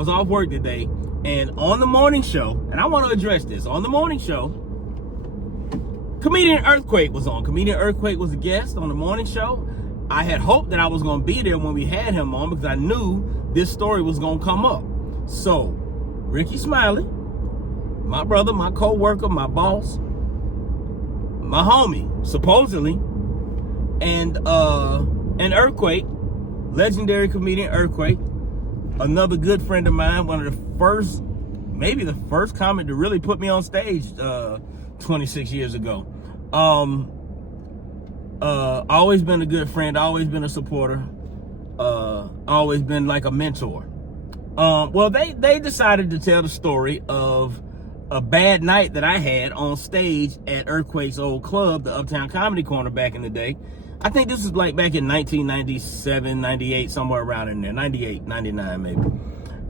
was off work today, and on the morning show, and I want to address this, on the morning show, Comedian Earthquake was on. Comedian Earthquake was a guest on the morning show. I had hoped that I was going to be there when we had him on because I knew this story was going to come up. So, Ricky Smiley, my brother, my co-worker, my boss, my homie, supposedly, and Earthquake, legendary comedian Earthquake, another good friend of mine, one of the first, maybe the first comic to really put me on stage 26 years ago. Always been a good friend, always been a supporter, always been like a mentor. Well, they decided to tell the story of a bad night that I had on stage at Earthquake's old club, the Uptown Comedy Corner, back in the day. I think this is like back in 1997, 98, somewhere around in there, 98, 99 maybe.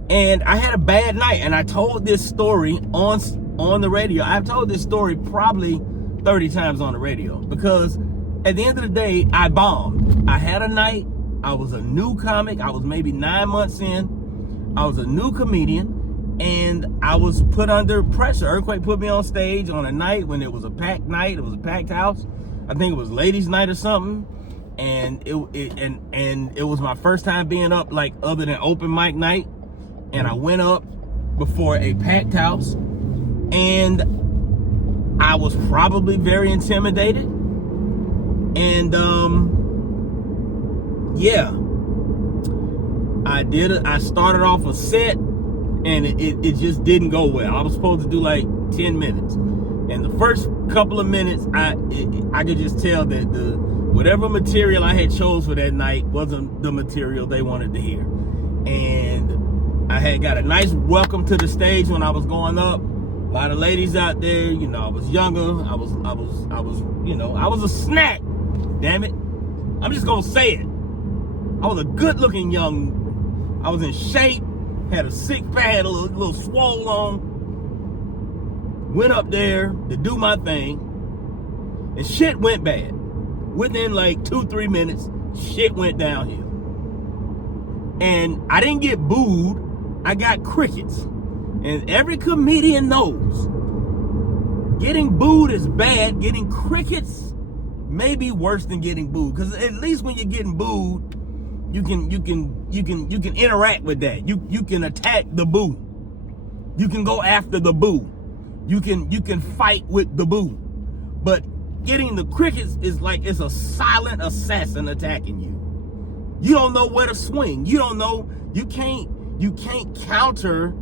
And I had a bad night, and I told this story on the radio. I've told this story probably 30 times on the radio because at the end of the day, I bombed. I had a night. I was a new comic. I was maybe 9 months in. I was a new comedian, and I was put under pressure. Earthquake put me on stage on a night when it was a packed night. It was a packed house. I think it was ladies' night or something, and it was my first time being up, like, other than open mic night. And I went up before a packed house, and I was probably very intimidated. And yeah, I started off a set, and it just didn't go well. I was supposed to do like 10 minutes. And the first couple of minutes, I could just tell that whatever material I had chose for that night wasn't the material they wanted to hear. And I had got a nice welcome to the stage when I was going up. A lot of ladies out there, you know, I was younger. I was, you know, I was a snack. Damn it. I'm just gonna say it. I was a good-looking young, I was in shape, had a six-pack, had a little swole on. Went up there to do my thing, and shit went bad. Within like 2-3 minutes, shit went downhill. And I didn't get booed, I got crickets. And every comedian knows, getting booed is bad. Getting crickets may be worse than getting booed. Because at least when you're getting booed, you can interact with that. You can attack the boo. You can go after the boo. You can fight with the boo. But getting the crickets is like it's a silent assassin attacking you. You don't know where to swing. You don't know, you can't counter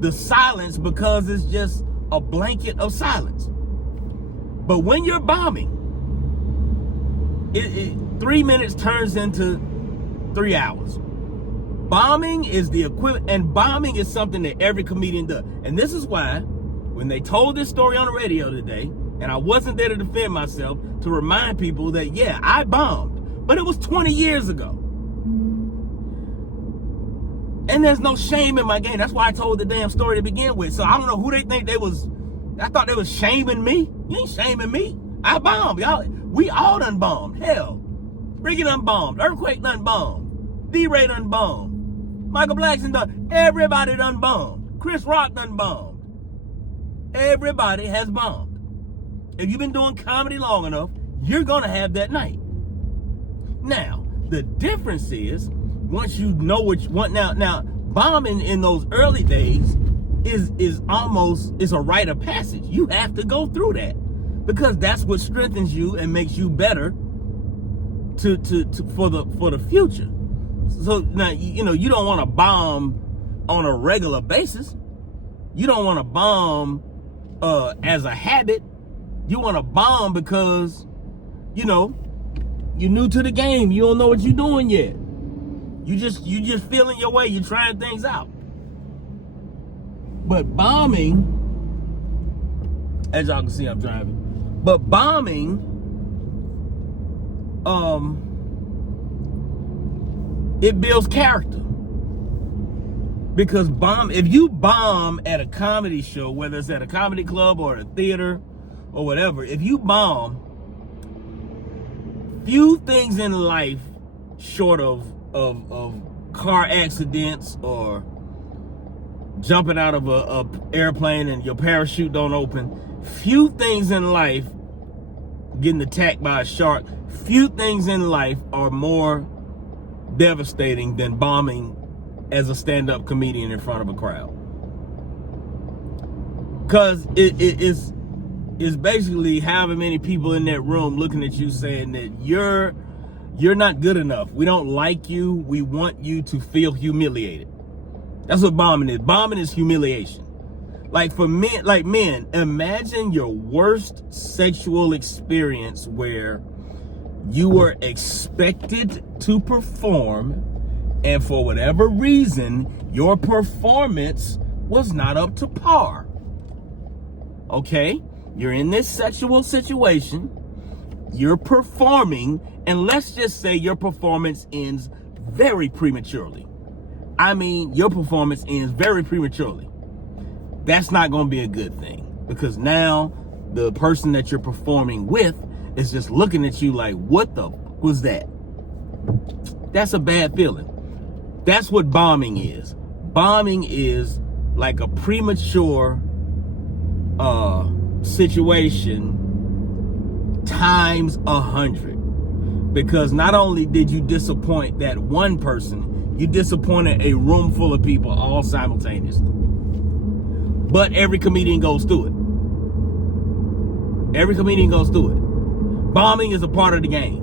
the silence because it's just a blanket of silence. But when you're bombing, 3 minutes turns into 3 hours. Bombing is the equivalent, and bombing is something that every comedian does. And this is why, when they told this story on the radio today, and I wasn't there to defend myself, to remind people that, yeah, I bombed, but it was 20 years ago. And there's no shame in my game. That's why I told the damn story to begin with. So I don't know who they think they was. I thought they was shaming me. You ain't shaming me. I bombed. Y'all, we all done bombed. Hell, Ricky done bombed. Earthquake done bombed. D-Ray done bombed. Michael Blackson done. Everybody done bombed. Chris Rock done bombed. Everybody has bombed. If you've been doing comedy long enough, you're gonna have that night. Now, the difference is, once you know what you want, now bombing in those early days is almost, it's a rite of passage. You have to go through that because that's what strengthens you and makes you better for the future. So now, you know, you don't want to bomb on a regular basis. You don't want to bomb as a habit. You want to bomb because, you know, you're new to the game. You don't know what you're doing yet. You just feeling your way. You're trying things out. But bombing, as y'all can see, I'm driving. But bombing, it builds character. Because if you bomb at a comedy show, whether it's at a comedy club or a theater or whatever, if you bomb, few things in life short of car accidents or jumping out of a airplane and your parachute don't open. Few things in life, getting attacked by a shark, few things in life are more devastating than bombing as a stand-up comedian in front of a crowd. Because it is basically however many people in that room looking at you saying that you're not good enough. We don't like you. We want you to feel humiliated. That's what bombing is. Bombing is humiliation. Like for men, imagine your worst sexual experience where you were expected to perform, and for whatever reason, your performance was not up to par. Okay? You're in this sexual situation, you're performing, and let's just say your performance ends very prematurely. I mean, your performance ends very prematurely. That's not going to be a good thing, because now the person that you're performing with is just looking at you like, what the fuck was that? That's a bad feeling. That's what bombing is. Bombing is like a premature situation times 100. Because not only did you disappoint that one person, you disappointed a room full of people all simultaneously. But every comedian goes through it. Every comedian goes through it. Bombing is a part of the game.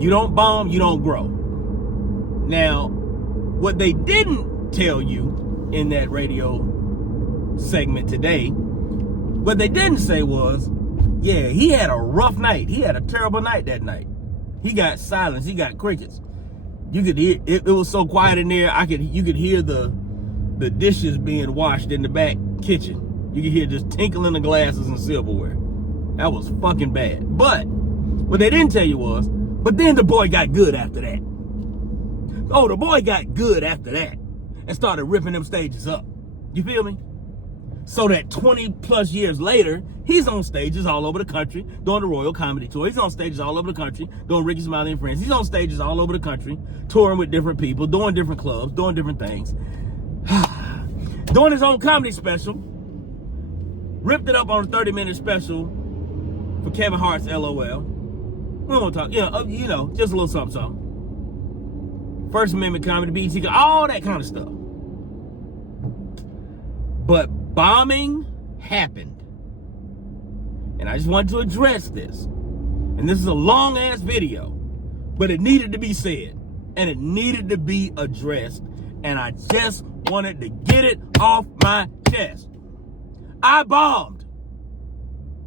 You don't bomb, you don't grow. Now, what they didn't tell you in that radio segment today, what they didn't say was, yeah, he had a rough night. He had a terrible night that night. He got silence. He got crickets. You could hear it was so quiet in there. You could hear the dishes being washed in the back kitchen. You could hear just tinkling the glasses and silverware. That was fucking bad. But what they didn't tell you was, but then the boy got good after that. Oh, the boy got good after that and started ripping them stages up. You feel me? So that 20 plus years later, he's on stages all over the country doing the Royal Comedy Tour. He's on stages all over the country doing Ricky Smiley and Friends. He's on stages all over the country touring with different people, doing different clubs, doing different things. Doing his own comedy special. Ripped it up on a 30-minute special for Kevin Hart's LOL. We won't talk, just a little something. First Amendment comedy, BET, all that kind of stuff. But bombing happened. And I just wanted to address this. And this is a long ass video, but it needed to be said. And it needed to be addressed. And I just wanted to get it off my chest. I bombed.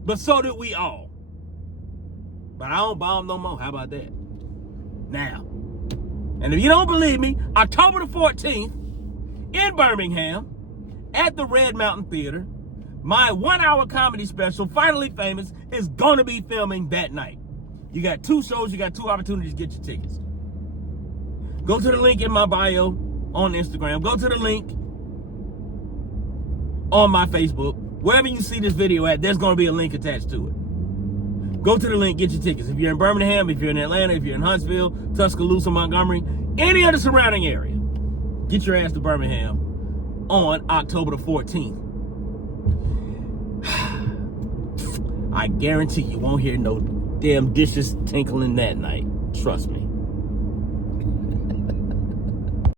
But so did we all. But I don't bomb no more. How about that? Now. And if you don't believe me, October the 14th in Birmingham at the Red Mountain Theater, my 1-hour comedy special, Finally Famous, is going to be filming that night. You got 2 shows. You got 2 opportunities to get your tickets. Go to the link in my bio on Instagram. Go to the link on my Facebook. Wherever you see this video at, there's going to be a link attached to it. Go to the link, get your tickets. If you're in Birmingham, if you're in Atlanta, if you're in Huntsville, Tuscaloosa, Montgomery, any of the surrounding area, get your ass to Birmingham on October the 14th. I guarantee you won't hear no damn dishes tinkling that night. Trust me.